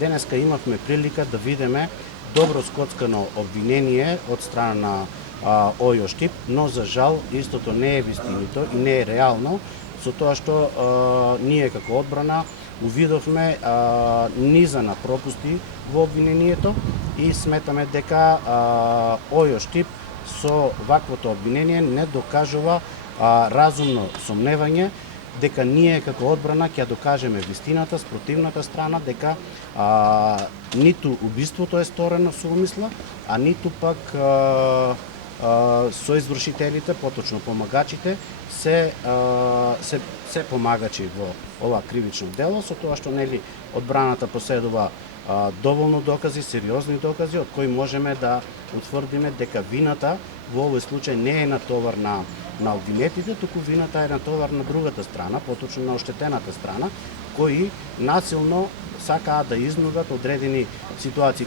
денеска имавме прилика да видиме добро скоцкано обвинение од страна на Ојо Штип, но за жал истото не е вистинито и не е реално, со тоа што ние како одбрана увидовме низа на пропусти во обвинението и сметаме дека Ојо Штип со ваквото обвинение не докажува разумно сомневање дека ние како одбрана ќе докажеме вистината, спротивната страна, дека ниту убиството е сторено со умисла, а ниту пак соизвршителите, поточно помагачите, се помагачи во ова кривично дело, со тоа што нели одбраната поседува доволно докази, сериозни докази, од кои можеме да утврдиме дека вината во овој случај не е на товар на обвинетите, туку вината е на товар на другата страна, поточно на оштетената страна, кои насилно сакаат да изнудат одредени ситуации